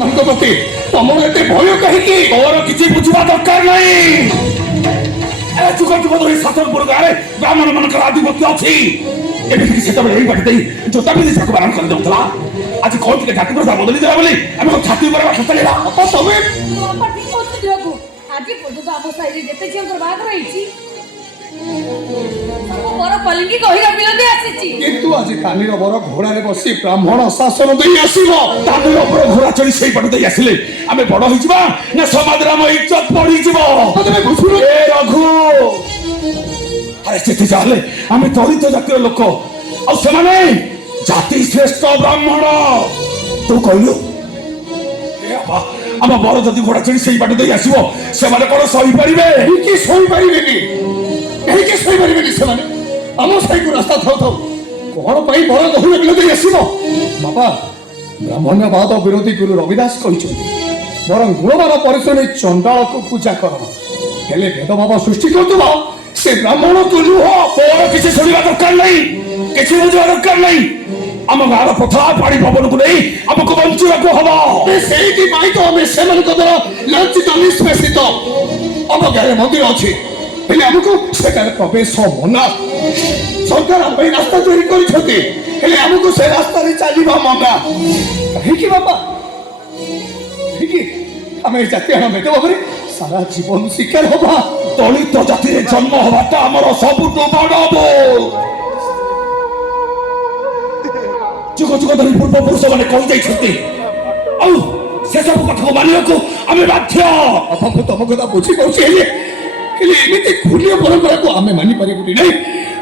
ମାନଙ୍କ ପ୍ରତି ତମର ଏତେ ଭୟ କାହିଁକି? ତୋର କିଛି ବୁଝିବା ଦରକାର ନାହିଁ। ଯୁଗ ଯୁଗ ଧରି ଶାସନପୁର ଗାଁରେ ବ୍ରାହ୍ମଣ ମାନଙ୍କର ଆଧିପତ୍ୟ ଅଛି। ଏମିତିକି ସେତେବେଳେ ଏଇ ବାଟି ଦେଇ ଜୋତା ପିନ୍ଧି ତାକୁ ବାରଣ କରିଦେଉଥିଲା। ଆଜି କଣ ଟିକେ ଜାତି ପ୍ରଥା ବଦଳି ଦେବା ବୋଲି ଆମେ ଛାତି ଉପରେ ବାଟ ଚାଲିଲା। ତମେ ଆଜି ପର୍ଯ୍ୟନ୍ତ ଆମ ସାହିରେ ଯେତେ ଝିଅଙ୍କର ବାହାଘର ହେଇଛି ସବୁ ବର ପଲିଙ୍କି କହିବା ବିରୋଧୀ ଆସିଛି। କିନ୍ତୁ ଆଜି କାନିର ବର ଘୋଡ଼ାରେ ବସି ବ୍ରାହ୍ମଣ ଶାସନ ଦେଇ ଆସିବ। କାନିର ବର ଘୋଡ଼ା ଚଢ଼ି ସେଇ ବାଟ ଦେଇ ଆସିଲେ ଆମେ ବଡ ହେଇଯିବା ନା ସମାଜରେ ଆମ ଇଜ୍ଜତ ବଢିଯିବ? ତମେ ବୁଝୁନ ଏ ରଘୁ? ଆରେ ଯେତେ ଯାହେଲେ ଆମେ ଦଳିତ ଜାତିର ଲୋକ, ଆଉ ସେମାନେ ଜାତି ଶ୍ରେଷ୍ଠ ବ୍ରାହ୍ମଣ। ତୁ କହିଲୁ ଆମ ବର ଯଦି ଘୋଡ଼ା ଚଢ଼ି ସେଇ ବାଟ ଦେଇ ଆସିବ ସେମାନେ କଣ ସହିପାରିବେ? କି ସହିପାରିବେନି? କାହିଁକି ସହିପାରିବେନି ସେମାନେ? ଆମ ସାହିକୁ ରାସ୍ତା ଥାଉ ଥାଉ କଣ ପାଇଁ ବର ଗହଳି ବିରୋଧୀ ଆସିବ? ବାବା, ବ୍ରାହ୍ମଣ୍ୟବାଦ ବିରୋଧୀ ଗୁରୁ ରବିଦାସ କହିଛନ୍ତି ବରଂ ଗୁଣମାନ ପରିଶ୍ରମୀ ଚଣ୍ଡାଳକୁ ପୂଜା କର, ହେଲେ ଭେଦଭାବ ସୃଷ୍ଟି କରୁଥିବ ସେ ବ୍ରାହ୍ମଣକୁ ଲୁହ। ତୋର କିଛି ଶୁଣିବା ଦରକାର ନାହିଁ, କିଛି ବୁଝିବା ଦରକାର ନାହିଁ। ଆମ ଗାଁର ପ୍ରଥା ପାଣି ପବନକୁ ନେଇ ଆମକୁ ବଞ୍ଚିବାକୁ ହବ। ସେଇଥିପାଇଁ ତ ଆମେ ସେମାନଙ୍କ ଦ୍ୱାରା ଲାଞ୍ଛିତ ନିଷ୍ପେଷିତ। ଆମ ଗାଁରେ ମନ୍ଦିର ଅଛି, ହେଲେ ଆମକୁ ସେଠାରେ ପ୍ରବେଶ ମନା। ସରକାର ଆମ ପାଇଁ ରାସ୍ତା ତିଆରି କରିଛନ୍ତି, ହେଲେ ଆମକୁ ସେ ରାସ୍ତାରେ ଚାଲିବା ମନା। କାହିଁକି ବାପା? କାହିଁକି ଆମେ ଜାତିଆଣ ଭେଦଭାବରେ ସାରା ଜୀବନ ଶିକାର ହବା? ଦଳିତ ଜାତିରେ ଜନ୍ମ ହବାଟା ଆମର ସବୁଠୁ ବଡ ଭୁଲ। ଯୁଗ ଯୁଗ ଧରି ପୂର୍ବପୁରୁଷ ମାନେ କହିଯାଇଛନ୍ତି, ଆଉ ସେସବୁ କଥାକୁ ମାନିବାକୁ ଆମେ ବାଧ୍ୟ। ବାପାଙ୍କୁ ତମ କଥା ବୁଝିପାରୁଛି, ହେଲେ ଏମିତି ଘୃଣ୍ୟ ପରମ୍ପରାକୁ ଆମେ ମାନିପାରିବୁନି। ନାହିଁ,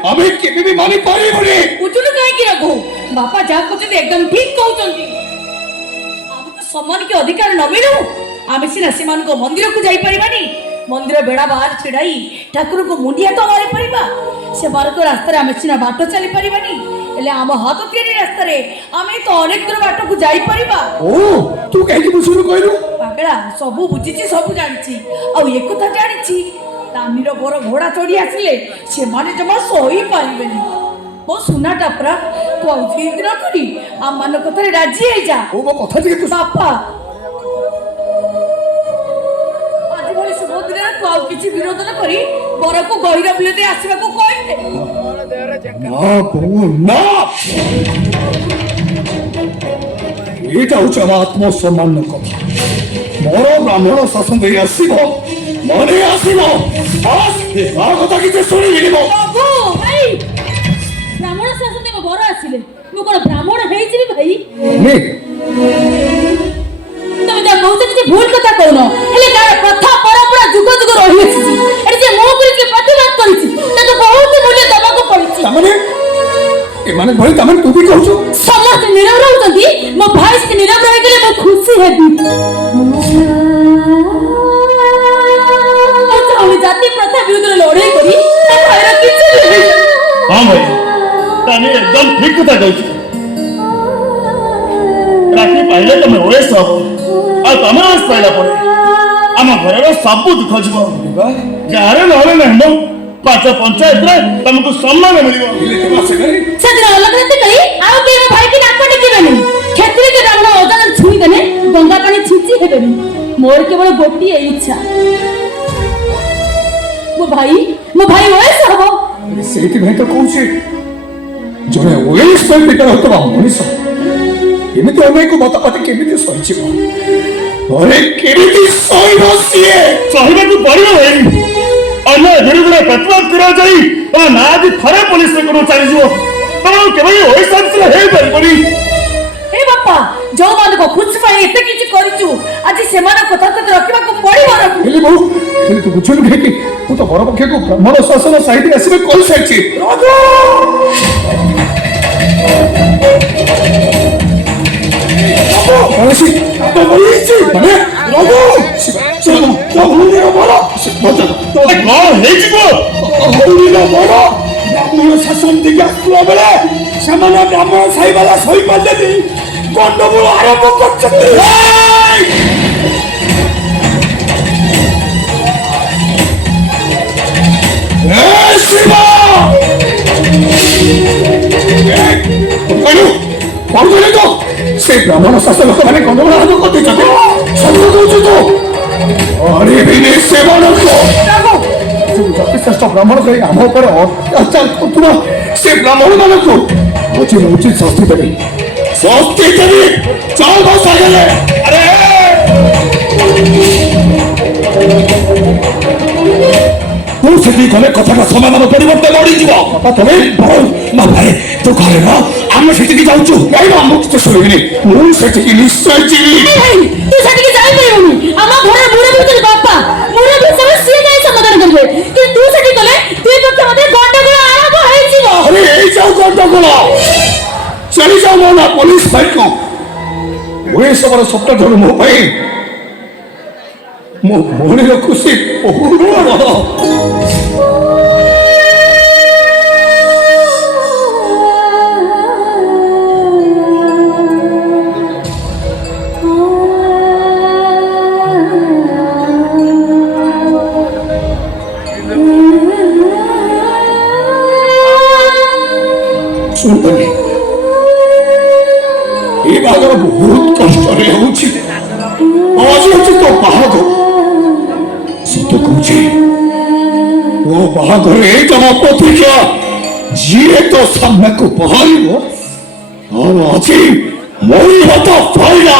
ଆମେ କେବେ ବି ମାନିପାରିବୁନି। ବୁଝୁନୁ କାହିଁକି ରଘୁ? ବାପା ଯାହା କହୁଛନ୍ତି ଏକଦମ ଠିକ କହୁଛନ୍ତି। ଆମକୁ ସମାନ କି ଅଧିକାର ନ ମିଳୁ ଆମେ ସିନା ସେମାନଙ୍କ ମନ୍ଦିରକୁ ଯାଇପାରିବାନି, ମନ୍ଦିର ବେଢା ବାହାର ଛିଡାଇ ଠାକୁରଙ୍କୁ ମୁଣ୍ଡିଆ ତ ମାରିପାରିବା। ସେମାନଙ୍କ ରାସ୍ତାରେ ଆମେ ସିନା ବାଟ ଚାଲି ପାରିବାନି, ହେଲେ ଆମ ହାତ ତିଆରି ରାସ୍ତାରେ ଆମେ ତ ଅନେକ ଦୂର ବାଟକୁ ଯାଇପାରିବା। ଓ, ତୁ କାହିଁକି ବୁଝୁନୁ କହିଲୁ? ପାଗଳା, ସବୁ ବୁଝିଛି, ସବୁ ଜାଣିଛି। ଆଉ ଏକଥା ଜାଣିଛି, କାନିର ବର ଘୋଡ଼ା ଚଢି ଆସିଲେ ସେମାନେ ଜମା ସହି ପାରିବେନି। ମୋ ସୁନାଟା ପରା, ତୁ ଆଉ ଜିଦ ନ କରି ଆମ ମାନଙ୍କ କଥାରେ ରାଜି ହେଇଯା। ଓ ମୋ କଥା ଟିକେ ତୁ ବାପା, ଆଜି ଭଳି ଶୁଭ ଦିନରେ ତୁ ଆଉ କିଛି ବିରୋଧ ନ କରି ବରକୁ ଗହିର ବିଲରେ ଆସିବାକୁ କହିଦେ। ନା, ଏଇଟା ହଉଛି ଆମ ଆତ୍ମସମ୍ମାନ କଥା। ମୋର ବ୍ରାହ୍ମଣ ଶାସନ ଦେଇ ଆସିବ, ମନେ ଆସିବ, କଥା କିଛି ଶୁଣିବିନି। ବ୍ରାହ୍ମଣ ଶାସନ ଦେବ ବର ଆସିଲେ ମୁଁ କଣ ବ୍ରାହ୍ମଣ ହେଇଯିବି ଭାଇ? ତମେ ଯାହା କହୁଛ କିଛି ଭୁଲ କଥା କହୁନ, ହେଲେ ଗାଁର ପ୍ରଥା ପରମ୍ପରା ଯୁଗ ଯୁଗ ରହିଆସିଛି। ଏଠି ଯେ ମୋ ଉପରେ କିଏ ପ୍ରତିବାଦ କରିଛି ତାକୁ ବହୁତ ମୂଲ୍ୟ ଦେବାକୁ ପଡିଛି। ଏମାନେ ଭଳି ତମେ ତୁ ବି କହୁଛୁ? ସମସ୍ତେ ନିରବ ରହୁଛନ୍ତି, ମୋ ଭାଇ ସେ ନିରବ ରହିଗଲେ ମୁଁ ଖୁସି ହେବି। ଜାତି ପ୍ରଥା ବିରୁଦ୍ଧରେ ଲଢେଇ କରି କିଛି ହଁ ଭାଇ, ତାହେଲେ ଏକଦମ ଠିକ କଥା କହୁଛୁ। ରାତି ପାଇଲେ ତମେ ଓଏସ୍ ହବ, ଆଉ ତମେ ଓଏସ୍ ପାଇଲା ପରେ ଆମ ଘରର ସବୁ ଦୁଃଖ ଯିବ। ଗାଁରେ ନହେଲେ ନାହିଁ, ମୋ ପାଞ୍ଚ ପଞ୍ଚାୟତରେ ତମକୁ ସମ୍ମାନ ମିଳିବ। ସେଦିନ ଅଲଗା କରି ଆଉ କେହି ମୋ ଭାଇକି ନାକ ଟେକିବେନି। କ୍ଷେତ୍ରରେ କି ବ୍ରାହ୍ମଣ ଅଜାଣ ଛୁଇଁ ଦେଲେ ଗଙ୍ଗା ପାଣି ଛିଞ୍ଚି ହେବେନି। ମୋର କେବଳ ଗୋଟିଏ ଇଚ୍ଛା, ମୋ ଭାଇ ଓଏସ୍ ହବ। ସେଇଥିପାଇଁ ତ କହୁଛି, ଜଣେ ଓଏସ୍ ପାଇଁ ପ୍ରିପେୟାର ହେଉଥିବା ମଣିଷ ଏମିତି ଅନେକ ମତପାତି କେମିତି ସହିଯିବ? କେମିତି ସହିବ? ସିଏ ସହିବାକୁ ପଡିବ ଭାଇ। ଅନ୍ୟ ବିରୁଦ୍ଧରେ ପ୍ରତିବାଦ କରାଯାଇ ତମ ନା ଆଜି ଥରେ ପୋଲିସ ରେକର୍ଡ ଚାଲିଯିବ, ତମେ କେବେ ଓଏସ୍ ଅଫିସର ହେଇପାରିବନି। ହେ ବାପା, ଯୋଉମାନଙ୍କ ଖୁସି ପାଇଁ ଏତେ କିଛି କରିଛୁ, ଆଜି ସେମାନଙ୍କ କଥା ତତେ ରଖିବାକୁ ପଡିବ। ହେଲେ ବୋଉ, ହେଲେ ତୁ ବୁଝୁନୁ କାହିଁକି? ମୁଁ ତ ବର ପକ୍ଷକୁ ବ୍ରାହ୍ମଣ ଶାସନ ସାହିତ୍ୟ ଆସିବେ କହିସାରିଛି। ବ୍ରାହ୍ମଣ ଶାସନ ଦିକେ ଆସିଲା ବେଳେ ସେମାନେ ବ୍ରାହ୍ମଣ ସାହିବାଲା ସହିପାରିଲେନି, ଗଣ୍ଡଗୋଳ ଆରମ୍ଭ କରିଛନ୍ତି। ସେ ବ୍ରାହ୍ମଣ ଶାସନ ଲୋକମାନେ ଗଣ୍ଡଗୋଳ ଆରମ୍ଭ କରିଦେଇଛନ୍ତି। ବ୍ରାହ୍ମଣ କହି ଆମ ଉପରେ ଅତ୍ୟାଚାର କରୁଥିବା ସେ ବ୍ରାହ୍ମଣ ମାନଙ୍କୁ ଉଚିତ ଉଚିତ ଶାସ୍ତି ଦେବି ଚାଲ ମୋ ସାଙ୍ଗରେ ଆରେ ତୁ ସେଠି ଗଲେ କଥାଟା ସମାଧାନ ପରିବର୍ତ୍ତେ ବଢିଯିବ ତମେ ଭାଇ ତୁ ଘରେ ନା ଆମେ ସେଠିକି ଯାଉଛୁ ନାଇଁ ନା ମୁଁ କିଛି ଶୁଣିବିନି ମୁଁ ସେଠିକି ନିଶ୍ଚୟ ଯିବି ତୁ ସେଠିକି ଯାଇପାରିବୁନି ଆମ ଘରେ ବୁଢା ଭିତରେ ବାପା ବୁଢା ଭିତରେ ସିଏ ଯାଇ ସମାଧାନ କରିବେ କିନ୍ତୁ ତୁ ସେଠି ଗଲେ ଦୁଇ ପକ୍ଷ ମଧ୍ୟରେ ଗଣ୍ଡଗୋଳ ଆରମ୍ଭ ହେଇଯିବ ଆରେ এই যাও গন্ডগোল চলে যাও ମୋ ନା ପୋଲିସ ଭାଇକୁ ମୁଁ ଏସବର ସ୍ୱପ୍ନ ଧରୁ ମୋ ପାଇଁ ମୋ ଭଉଣୀର ଖୁସି ବହୁତ ବଡ଼ ଶୁଣୁନି ଏ ବାହାଘର ବହୁତ କଷ୍ଟରେ ହେଉଛି ଆଜି ହେଉଛି ତୋ ବାହାଘର ସତ କହୁଛି ଓ ବାହାଘର ଏଇଟା ମୋ ପ୍ରତିଜ୍ଞା ଯିଏ ତୋ ସାମ୍ନାକୁ ବାହାରିବ ତାର ଆଜି ମରିବ ତ ଫାଇଦା